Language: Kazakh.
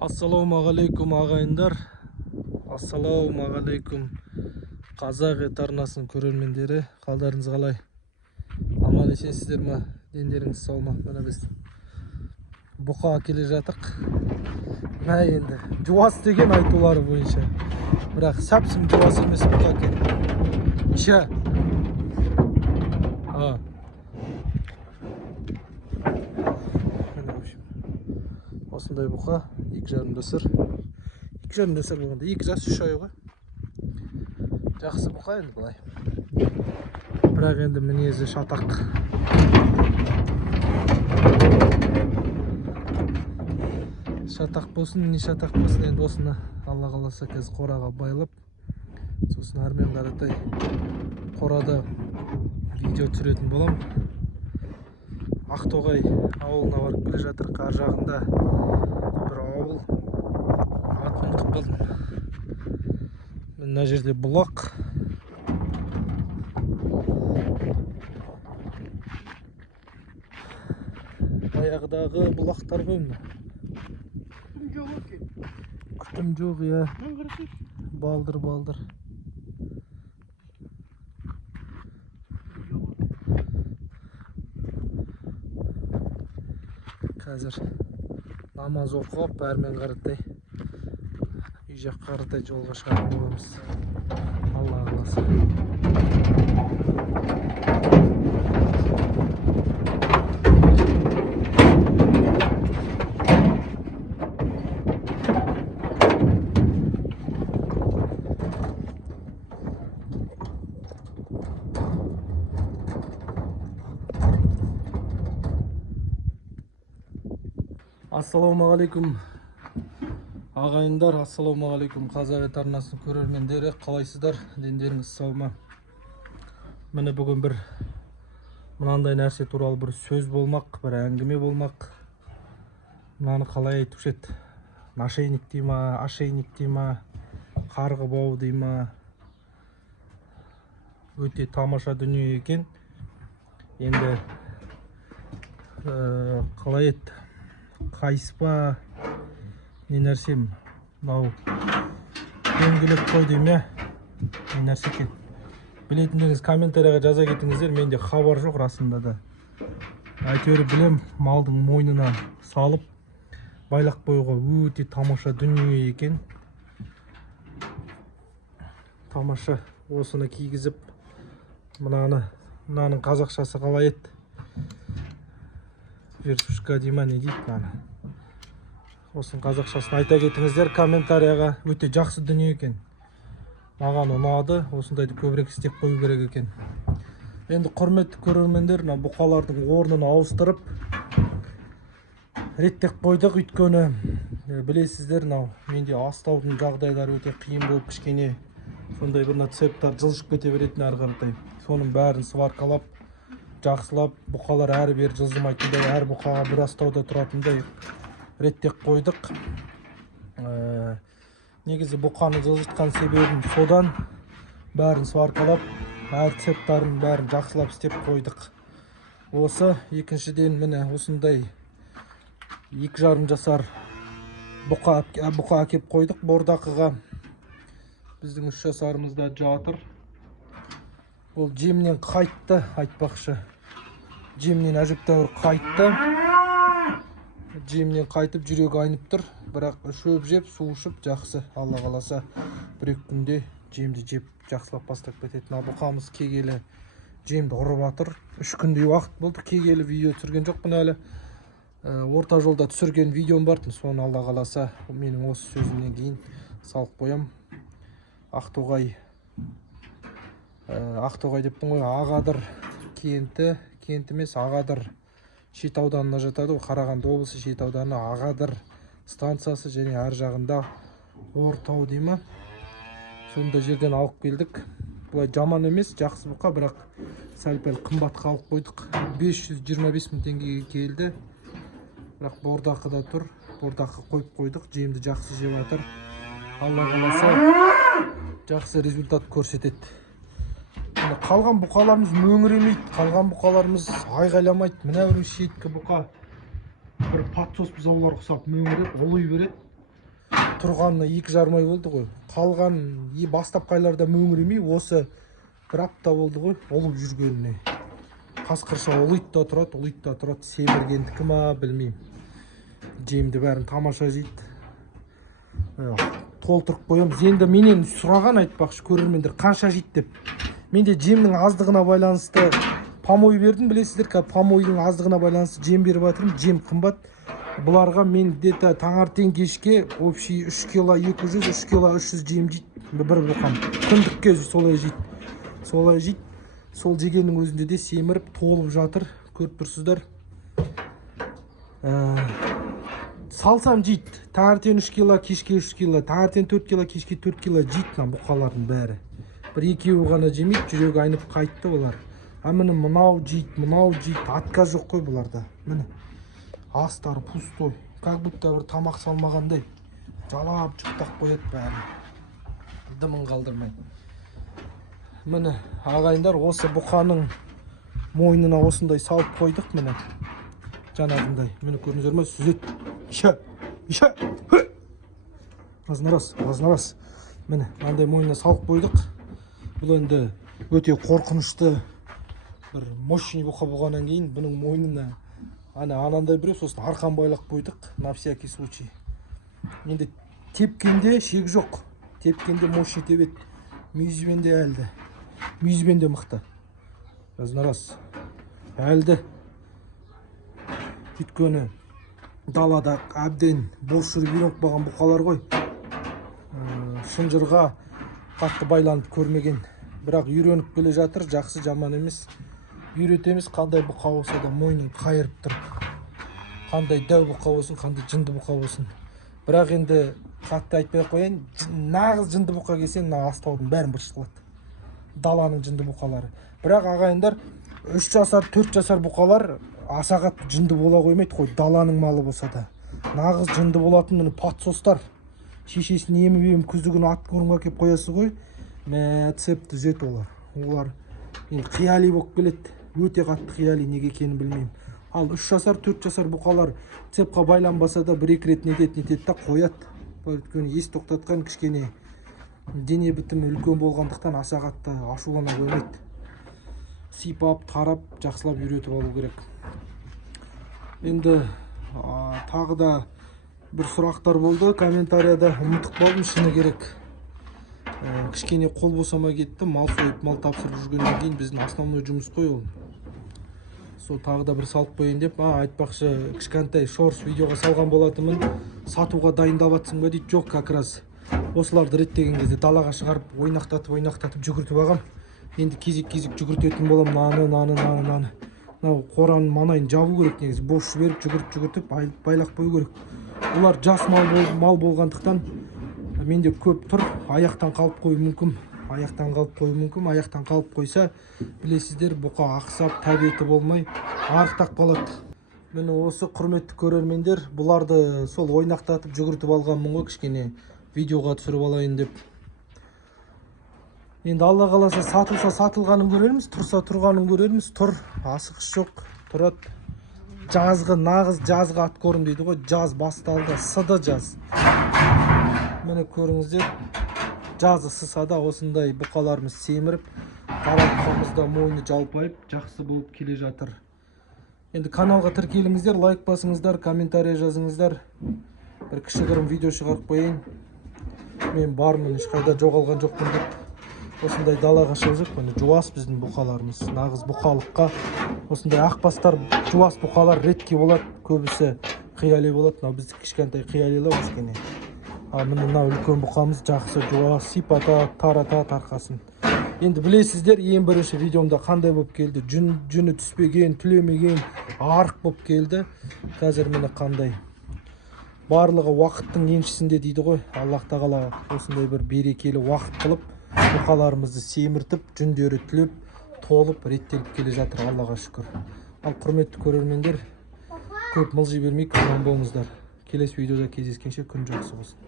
Ассалаумағалейкум ағайындар, ассалаумағалейкум қазақ ет арнасының көрермендері, қалдарыңыз қалай? Аман есенсіздер ма? Дендеріңіз сау ма? Міне біз бұқа келе жатық. Мә енді жуас деген айтулары бойынша, бірақ сәпсім жуас емес бұқа екен. Ша. Осындай бұқа 2,5 жасар. 2,5 жасар болғанда 2 жас 3 ай ғой. Жақсы бұқа енді былай. Бірақ енді мінезі шатақ. Шатақ болсын, не шатақ болсын, енді осыны Алла қаласа қазір қораға байлап, сосын әрмен қаратай қорада видео түсіретін болам. Ақтоғай ауылына барып келе жатыр. Қар жағында бір ауыл, атын ұмытып қалдым. Мына жерде бұлақ. Аяғыдағы бұлақтар ғой мына. Күтім жоқ, иә. Балдыр. Қазір намаз оқып, бәрмен қаратай үй жаққа қаратай жолға шығатын боламыз. Алла қаласа. Ассалаумағалейкум ағайындар, ассалаумағалейкум қазақ ет арнасының көрермендері, қалайсыздар? Дендеріңіз сау ма? Міне бүгін бір мынандай нәрсе туралы бір сөз болмақ, бір әңгіме болмақ. Мынаны қалай айтушы еді? Нашейник дей ма, ашейник дей ма, қарғы бау дей ма? Өте тамаша дүние екен. Енді қалай еді? Қайыспа не нәрсем, мынау дөңгелек қой дейме, не нәрсе екен. Білетіндеріңіз комментарияға жаза кетіңіздер, менде хабар жоқ расында да. Әйтеуір білем, малдың мойнына салып байлақ қоюға өте тамаша дүние екен. Тамаша. Осыны кигізіп, мынаның қазақшасы қалай еді? Вертушка дейма, не дейді мынаны? Осының қазақшасын айта кетіңіздер комментарияға. Өте жақсы дүние екен. Маған ұнады. Осындайды көбірек істеп қою керек екен. Енді құрметті көрермендер, бұқалардың орнын ауыстырып реттеп қойдық. Өйткені білесіздер, менде астаудың жағдайлары өте қиын болып, кішкене сондай бір цептар жылжып кете беретін әрі қаратай. Соның бәрін сваркалап, жақсылап, бұқалар әрі бері жылжымайтындай, әр бұқаға бір астауда тұратындай реттеп қойдық. Негізі бұқаны жылжытқан себебім содан, бәрін сваркалап, әр цептарын бәрін жақсылап істеп қойдық. Осы екіншіден міне осындай 2,5 жасар бұқа әкеп қойдық бордақыға. Біздің 3 жасарымызда жатыр. Ол жемнен қайтты, айтпақшы. Жемнен әжептәуір қайтты. Жемнен қайтып жүрегі айнып тұр. Бірақ шөп жеп, су ішіп жақсы. Алла қаласа бір-екі күнде жемді жеп жақсылап бастап кететін. Бұқамыз кегелі жемді ұрып атыр. 3 күндей уақыт болды. Кегелі видео түсірген жоқпын әлі. Орта жолда түсірген видеом бартын. Соны Алла қаласа менің осы сөзімнен кейін салып қоям. Ақтоғай деппін ғой, Ағадыр кенті емес, Ағадыр Шет ауданына жатады. Қарағанды облысы Шет ауданы Ағадыр станциясы және әр жағында Ортау деймі. Сонда жерден алып келдік. Бұлай жаман емес, жақсы бұқа, бірақ сәл-пәл қымбатқа алып қойдық. 525 мың теңгеге келді. Бірақ бордақыда тұр. Бордақы қойып қойдық. Жемді жақсы жеп жатыр. Алла қаласа жақсы результат көрсетеді. Қалған бұқаларымыз мөңіремейді, қалған бұқаларымыз айғайламайды. Мына бір шеткі бұқа бір патсос бұзаулар ұқсап мөңіреп, олай береді. тұрғанына 2,5 ай болды ғой. Қалған бастапқы айларда мөңіремей осы бір апта болды ғой ұлып жүргеніне. Қасқырша ұлиды да тұрады, семіргендікі ма білмеймін. Жемді бәрін тамаша жейді. Толтырып қоямыз. Енді менен сұраған айтпақшы көрермендер қанша жейді деп. Менде жемнің аздығына байланысты помой бердім, білесіздер, помойдың аздығына байланысты жем беріп жатырмын. Жем қымбат. Бұларға мен где-то таңертең кешке общий 3 кило 200, 3 кило 300 жем жейді. Бір бұқам. Күндікке солай жейді. Сол жегеннің өзінде де семіріп, толып жатыр. Көріп тұрсыздар. Салсам жейді. Таңертең 3 кило, кешке 3 кило, таңертең 4 кило, кешке 4 кило жейді бұқалардың бәрі. Бір екеуі ғана жемейді, жүрегі айнып қайтты бұлар. Міне мынау жейді, отказ жоқ қой бұларда. Міне астары пустой, как будто бір тамақ салмағандай. Жалап жұқтақ қояды бәрі. Дымын қалдырмай. Міне ағайындар, осы бұқаның мойнына осындай салып қойдық, міне. Жанағындай. Міне көрдіңіздер ме? Сүзет. Иша. Разнарас. Міне, мынандай мойнына салып қойдық. Бұл енді өте қорқынышты бір мощный бұқа болғаннан кейін бұның мойнына анандай біреу, сосын арқан байлап қойдық, на всякий случай. Енді тепкенде шек жоқ. Тепкенде мощный тебет. Мүйізбен де әлді. Мүйізбен де мықты. Разнарас. Әлді. Өйткені далада әбден бос жүріп үйреніп қалған бұқалар ғой. Шынжырға қатты байланып көрмеген. Бірақ үйреніп келе жатыр, жақсы жаман емес. Үйретеміз, қандай бұқа болса да мойнын қайырып тұрып. Қандай дәу бұқа болсын, қандай жынды бұқа болсын. Бірақ енді қатты айтпай қояйын, нағыз жынды бұқа келсе, астаудың бәрін бір шықылады. Даланың жынды бұқалары. Бірақ ағайындар, 3 жасар, 4 жасар бұқалар аса қатты жынды бола қоймайды ғой, даланың малы болса да. Нағыз жынды болатын патсостар. Шешесін еміп күздігін ат көрімге кеп қоясы ғой. Цеп түзет олар. Олар қияли болып келеді. Өте қатты қияли, неге екенін білмеймін. Ал 3 жасар, 4 жасар бұқалар цепқа байланбаса да бір-екі рет нетеді да қояды. Өйткені ес тоқтатқан кішкене дене бітімі үлкен болғандықтан аса қатты ашулана қоймайды. Сипап, тарап, жақсылап үйретіп алу керек. Енді тағы да бір сұрақтар болды комментарияда, ұмытып қалдым, шыны керек. Кішкене қол босамай кетті, мал сойып, мал тапсырып жүргеннен кейін біздің основной жұмыс қой ол. Сол тағы да бір салып қойын деп, айтпақшы, кішкентай шорс видеоға салған болатынмын. Сатуға дайындап атсың ба дейді. Жоқ, как раз осыларды реттеген кезде далаға шығарып, ойнақтатып жүгіртіп алғам. Енді кезек жүгіртетін болам, наны. Мынау қораның манайын жабу керек негізі. Бос жіберіп, жүгіртіп, байлақ қою керек. Олар жас мал болғандықтан менде көп тұр, аяқтан қалып қою мүмкін. Аяқтан қалып қойса, білесіздер, бұқа ақсап, тәбеті болмай, арықтақ қалады. Мені осы құрметті көрермендер, бұларды сол ойнақтатып жүгіртіп алғанмын ғой, кішкене видеоға түсіріп алайын деп. Енді Алла қаласа сатылса сатылғанын көрерміз, тұрса тұрғанын көрерміз. Тұр, асығыс жоқ, тұрады. Жазғы, нағыз жазғы ат көрін дейді ғой, жаз басталды, сыды жаз. Мені көріңіздер, жазы сысада осындай бұқаларымыз семіріп, қара бұқамызда мойны жалпайып, жақсы болып келе жатыр. Енді каналға тіркеліңіздер, лайк басыңыздар, комментария жазыңыздар. Бір кішігірім видео шығарып қояйын. Мен бармын, ешқайда жоғалған жоқпын деп. Осындай далаға шығып, жуас біздің бұқаларымыз. Нағыз бұқалыққа осындай ақбастар, жуас бұқалар ретке болады, көбісі қияли болады. Бізді кішкентай қиялилау кішкене. Мына үлкен бұқамыз жақсы жуас, сипата, тарата, тарқасын. Енді білесіздер, ең бірінші видеомда қандай болып келді. Жүні түспеген, түлемеген, арық болып келді. Қазір мені қандай. Барлығы уақыттың еншісінде дейді ғой. Аллах тағала осындай бір берекелі уақыт қылып, бұқаларымызды семіртіп, жүндері түлеп, толып, реттеліп келе жатыр, Аллаға шүкір. Ал құрметті көрермендер, көп мылжи бермейік, аман болыңыздар. Келесі видеода кездескенше күн жақсы болсын.